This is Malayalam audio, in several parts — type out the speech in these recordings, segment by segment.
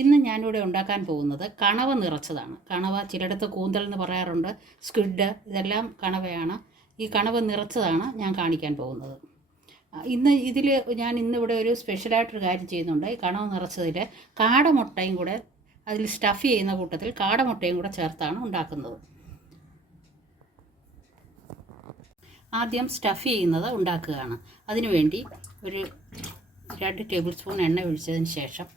ഇന്ന് ഞാനിവിടെ ഉണ്ടാക്കാൻ പോകുന്നത് കണവ നിറച്ചതാണ്. കണവ ചിലയിടത്ത് കൂന്തൽ എന്ന് പറയാറുണ്ട്, സ്ക്വിഡ്, ഇതെല്ലാം കണവയാണ്. ഈ കണവ നിറച്ചതാണ് ഞാൻ കാണിക്കാൻ പോകുന്നത്. ഞാൻ ഇന്നിവിടെ ഒരു സ്പെഷ്യലായിട്ടൊരു കാര്യം ചെയ്യുന്നുണ്ട്. ഈ കണവ നിറച്ചതിൽ കാടമുട്ടയും കൂടെ, അതിൽ സ്റ്റഫ് ചെയ്യുന്ന കൂട്ടത്തിൽ കാടമുട്ടയും കൂടെ ചേർത്താണ് ഉണ്ടാക്കുന്നത്. ആദ്യം സ്റ്റഫ് ചെയ്യുന്നത് ഉണ്ടാക്കുകയാണ്. അതിനുവേണ്ടി ഒരു 2 ടേബിൾ സ്പൂൺ എണ്ണ ഒഴിച്ചതിന് ശേഷം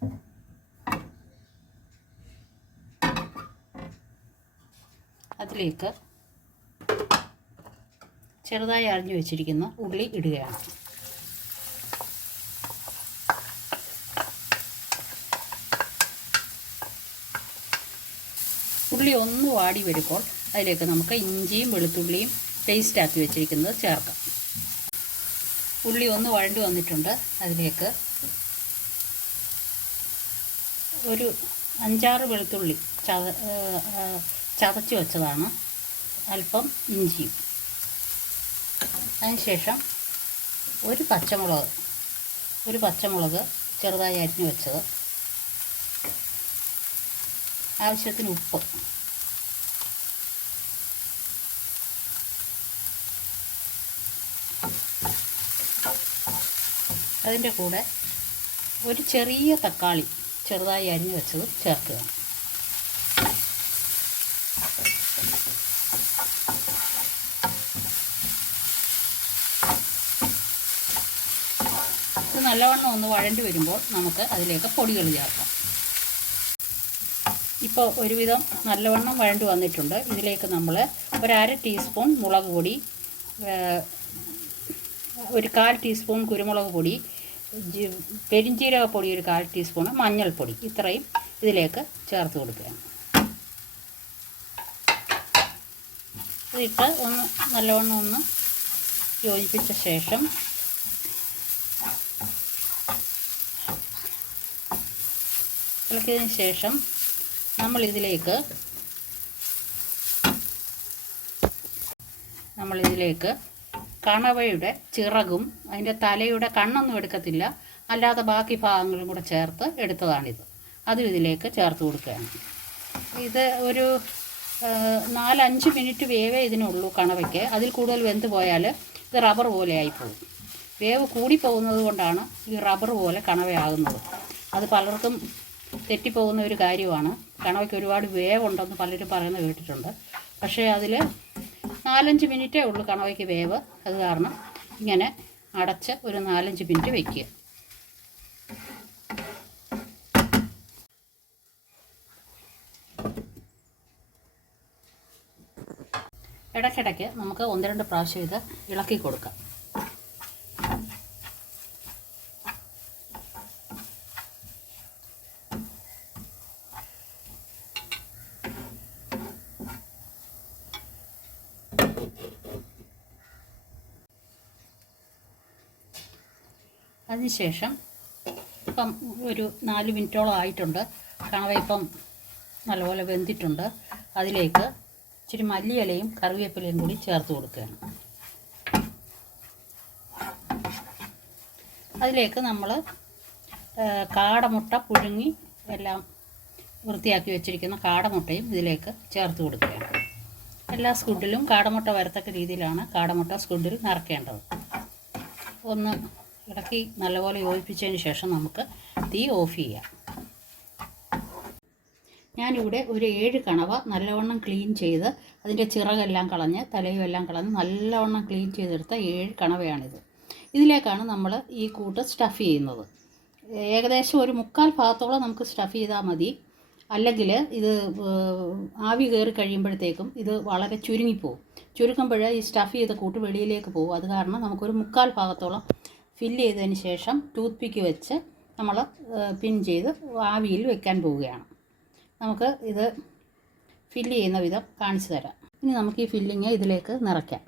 അതിലേക്ക് ചെറുതായി അരിഞ്ഞു വെച്ചിരിക്കുന്ന ഉള്ളി ഇടുകയാണ്. ഉള്ളി ഒന്ന് വാടി വരുമ്പോൾ അതിലേക്ക് നമുക്ക് ഇഞ്ചിയും വെളുത്തുള്ളിയും പേസ്റ്റ് ആക്കി വെച്ചിരിക്കുന്നത് ചേർക്കാം. ഉള്ളി ഒന്ന് വഴണ്ടി വന്നിട്ടുണ്ട്. അതിലേക്ക് ഒരു 5-6 വെളുത്തുള്ളി ചതച്ച് വെച്ചതാണ്, അല്പം ഇഞ്ചിയും, അതിനുശേഷം ഒരു പച്ചമുളക് ചെറുതായി അരിഞ്ഞു വെച്ചത്, ആവശ്യത്തിന് ഉപ്പ്, അതിൻ്റെ കൂടെ ഒരു ചെറിയ തക്കാളി ചെറുതായി അരിഞ്ഞു വെച്ചത് ചേർക്കുക. ഇത് നല്ലവണ്ണം ഒന്ന് വഴണ്ടി വരുമ്പോൾ നമുക്ക് അതിലേക്ക് പൊടികൾ ചേർക്കാം. ഇപ്പോൾ ഒരുവിധം നല്ലവണ്ണം വഴണ്ടി വന്നിട്ടുണ്ട്. ഇതിലേക്ക് നമ്മൾ ഒരു 1/2 ടീസ്പൂൺ മുളക് പൊടി, ഒരു 1/4 ടീസ്പൂൺ കുരുമുളക് പൊടി, പെരിഞ്ജീരകപ്പൊടി ഒരു 1/4 ടീസ്പൂൺ, മഞ്ഞൾപ്പൊടി, ഇത്രയും ഇതിലേക്ക് ചേർത്ത് കൊടുക്കുകയാണ്. ഇതിട്ട് നല്ലവണ്ണം ഒന്ന് യോജിപ്പിച്ച ശേഷം ഇളക്കിയതിന് ശേഷം നമ്മളിതിലേക്ക് കണവയുടെ ചിറകും അതിൻ്റെ തലയുടെ കണ്ണൊന്നും എടുക്കത്തില്ല, അല്ലാതെ ബാക്കി ഭാഗങ്ങളും കൂടെ ചേർത്ത് എടുത്തതാണിത്. അതും ഇതിലേക്ക് ചേർത്ത് കൊടുക്കുകയാണ്. ഇത് ഒരു 4-5 മിനിറ്റ് വേവേ ഇതിനുള്ളൂ കണവയ്ക്ക്. അതിൽ കൂടുതൽ വെന്ത് പോയാൽ ഇത് റബ്ബർ പോലെ ആയിപ്പോകും. വേവ് കൂടിപ്പോകുന്നത് കൊണ്ടാണ് ഈ റബ്ബർ പോലെ കണവയാകുന്നത്. അത് പലർക്കും തെറ്റിപ്പോകുന്ന ഒരു കാര്യമാണ്. കണവയ്ക്ക് ഒരുപാട് വേവുണ്ടെന്ന് പലരും പറയുന്നത് കേട്ടിട്ടുണ്ട്. പക്ഷേ അതിൽ 4-5 മിനിറ്റേ ഉള്ളൂ കണവയ്ക്ക് വേവ്. അത് കാരണം ഇങ്ങനെ അടച്ച് ഒരു 4-5 മിനിറ്റ് വയ്ക്കുക. ഇടയ്ക്കിടയ്ക്ക് നമുക്ക് 1-2 പ്രാവശ്യം ഇത് ഇളക്കി കൊടുക്കാം. അതിനുശേഷം ഇപ്പം ഒരു 4 മിനിറ്റോളം ആയിട്ടുണ്ട്. കണവ ഇപ്പം നല്ലപോലെ വെന്തിട്ടുണ്ട്. അതിലേക്ക് ഇച്ചിരി മല്ലിയിലയും കറിവേപ്പിലയും കൂടി ചേർത്ത് കൊടുക്കുകയാണ്. അതിലേക്ക് നമ്മൾ കാടമുട്ട പുഴുങ്ങി എല്ലാം വൃത്തിയാക്കി വെച്ചിരിക്കുന്ന കാടമുട്ടയും ഇതിലേക്ക് ചേർത്ത് കൊടുക്കുകയാണ്. എല്ലാ സ്ക്വിഡിലും കാടമുട്ട വരത്തക്ക രീതിയിലാണ് കാടമുട്ട സ്ക്വിഡിൽ നിറയ്ക്കേണ്ടത്. ഒന്ന് ഇളക്കി നല്ലപോലെ യോജിപ്പിച്ചതിന് ശേഷം നമുക്ക് തീ ഓഫ് ചെയ്യാം. ഞാനിവിടെ ഒരു 7 കണവ നല്ലവണ്ണം ക്ലീൻ ചെയ്ത് അതിൻ്റെ ചിറകെല്ലാം കളഞ്ഞ് തലയും എല്ലാം കളഞ്ഞ് നല്ലവണ്ണം ക്ലീൻ ചെയ്തെടുത്ത 7 കണവയാണിത്. ഇതിലേക്കാണ് നമ്മൾ ഈ കൂട്ട് സ്റ്റഫ് ചെയ്യുന്നത്. ഏകദേശം ഒരു 1/4 ഭാഗത്തോളം നമുക്ക് സ്റ്റഫ് ചെയ്താൽ മതി. അല്ലെങ്കിൽ ഇത് ആവി കയറി കഴിയുമ്പോഴത്തേക്കും ഇത് വളരെ ചുരുങ്ങിപ്പോവും. ചുരുങ്ങുമ്പോൾ ഈ സ്റ്റഫ് ചെയ്ത കൂട്ട് വെളിയിലേക്ക് പോകും. അത് കാരണം നമുക്കൊരു 1/4 ഭാഗത്തോളം ഫില്ല് ചെയ്തതിന് ശേഷം ടൂത്ത് പിക്ക് വെച്ച് നമ്മൾ പിൻ ചെയ്ത് ആവിയിൽ വെക്കാൻ പോവുകയാണ്. നമുക്ക് ഇത് ഫില്ല് ചെയ്യുന്ന വിധം കാണിച്ചു തരാം. ഇനി നമുക്ക് ഈ ഫില്ലിങ് ഇതിലേക്ക് നിറയ്ക്കാം.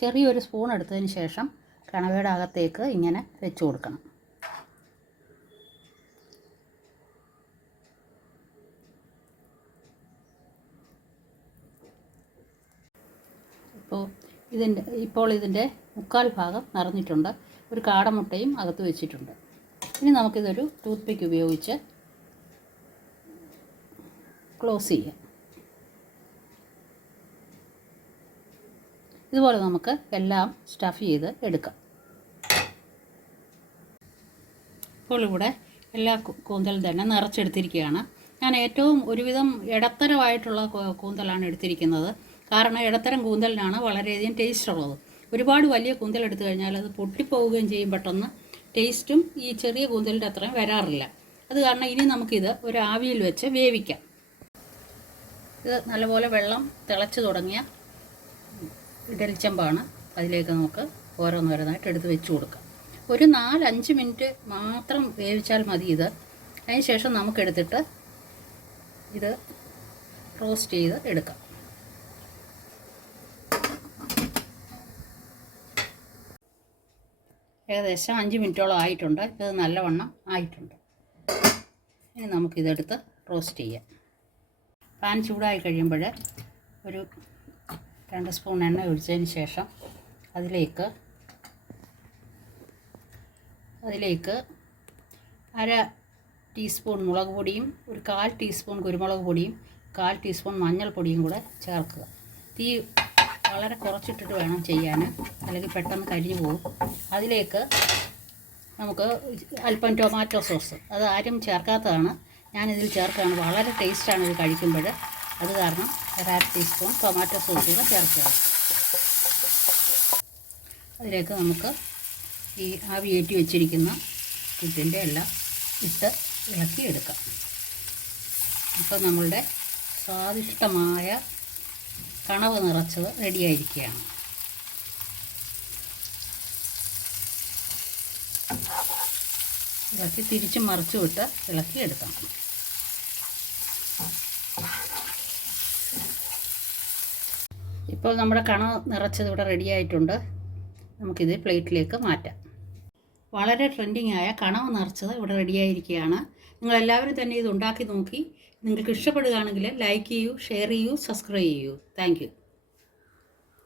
ചെറിയൊരു സ്പൂൺ എടുത്തതിന് ശേഷം കണവയുടെ അകത്തേക്ക് ഇങ്ങനെ വെച്ച് കൊടുക്കണം. ഇപ്പോൾ ഇതിൻ്റെ 1/4 ഭാഗം നിറഞ്ഞിട്ടുണ്ട്. ഒരു കാടമുട്ടയും അകത്ത് വെച്ചിട്ടുണ്ട്. ഇനി നമുക്കിതൊരു ടൂത്ത് പിക്ക് ഉപയോഗിച്ച് ക്ലോസ് ചെയ്യാം. ഇതുപോലെ നമുക്ക് എല്ലാം സ്റ്റഫ് ചെയ്ത് എടുക്കാം. ഇപ്പോൾ ഇവിടെ എല്ലാ കൂന്തലും തന്നെ നിറച്ചെടുത്തിരിക്കുകയാണ്. ഞാൻ ഏറ്റവും ഒരുവിധം ഇടത്തരമായിട്ടുള്ള കൂന്തലാണ് എടുത്തിരിക്കുന്നത്. കാരണം ഇടത്തരം കൂന്തലിനാണ് വളരെയധികം ടേസ്റ്റ് ഉള്ളത്. ഒരുപാട് വലിയ കൂന്തൽ എടുത്തു കഴിഞ്ഞാൽ അത് പൊട്ടിപ്പോവുകയും ചെയ്യും പെട്ടെന്ന്. ടേസ്റ്റും ഈ ചെറിയ കൂന്തലിൻ്റെ അത്രയും വരാറില്ല. അത് കാരണം ഇനി നമുക്കിത് ഒരു ആവിയിൽ വെച്ച് വേവിക്കാം. ഇത് നല്ലപോലെ വെള്ളം തിളച്ച് തുടങ്ങിയ ഇഡലിച്ചമ്പാണ്. അതിലേക്ക് നമുക്ക് ഓരോന്നോരോന്നായിട്ട് എടുത്ത് വെച്ച് കൊടുക്കാം. ഒരു 4-5 മിനിറ്റ് മാത്രം വേവിച്ചാൽ മതി ഇത്. അതിന് ശേഷം നമുക്കെടുത്തിട്ട് ഇത് റോസ്റ്റ് ചെയ്ത് എടുക്കാം. ഏകദേശം 5 മിനിറ്റോളം ആയിട്ടുണ്ട്. ഇത് നല്ലവണ്ണം ആയിട്ടുണ്ട്. ഇനി നമുക്കിതെടുത്ത് റോസ്റ്റ് ചെയ്യാം. പാൻ ചൂടായി കഴിയുമ്പോൾ ഒരു 2 സ്പൂൺ എണ്ണ ഒഴിച്ചതിന് ശേഷം അതിലേക്ക് 1/2 ടീസ്പൂൺ മുളക് പൊടിയും 1/4 ടീസ്പൂൺ കുരുമുളക് പൊടിയും 1/4 ടീസ്പൂൺ മഞ്ഞൾപ്പൊടിയും കൂടെ ചേർക്കുക. തീ വളരെ കുറച്ചിട്ടിട്ട് വേണം ചെയ്യാൻ, അല്ലെങ്കിൽ പെട്ടെന്ന് കരിഞ്ഞു പോകും. അതിലേക്ക് നമുക്ക് അല്പം ടൊമാറ്റോ സോസ്, അത് ആരും ചേർക്കാത്തതാണ്, ഞാനിതിൽ ചേർക്കുകയാണ്. വളരെ ടേസ്റ്റാണ് ഇത് കഴിക്കുമ്പോൾ. അത് കാരണം 1/2 ടീസ്പൂൺ ടൊമാറ്റോ സോസ് കൂടെ ചേർക്കുക. അതിലേക്ക് നമുക്ക് ഈ ആവിയേറ്റി വെച്ചിരിക്കുന്ന ഇതിൻ്റെ എല്ലാം ഇട്ട് ഇളക്കി എടുക്കാം. ഇപ്പോൾ നമ്മളുടെ സ്വാദിഷ്ടമായ കണവ നിറച്ചത് റെഡിയായിരിക്കുകയാണ്. ഇളക്കി തിരിച്ചും മറിച്ചും ഇട്ട് ഇളക്കി എടുക്കാം. ഇപ്പോൾ നമ്മുടെ കണവ നിറച്ചത് ഇവിടെ റെഡിയായിട്ടുണ്ട്. നമുക്കിത് പ്ലേറ്റിലേക്ക് മാറ്റാം. വളരെ ട്രെൻഡിങ് ആയ കണവ നിറച്ചത് ഇവിടെ റെഡിയായിരിക്കുകയാണ്. നിങ്ങളെല്ലാവരും തന്നെ ഇത് ഉണ്ടാക്കി നോക്കി നിങ്ങൾക്ക് ഇഷ്ടപ്പെടുകയാണെങ്കിൽ ലൈക്ക് ചെയ്യൂ, ഷെയർ ചെയ്യൂ, സബ്സ്ക്രൈബ് ചെയ്യൂ. Thank you.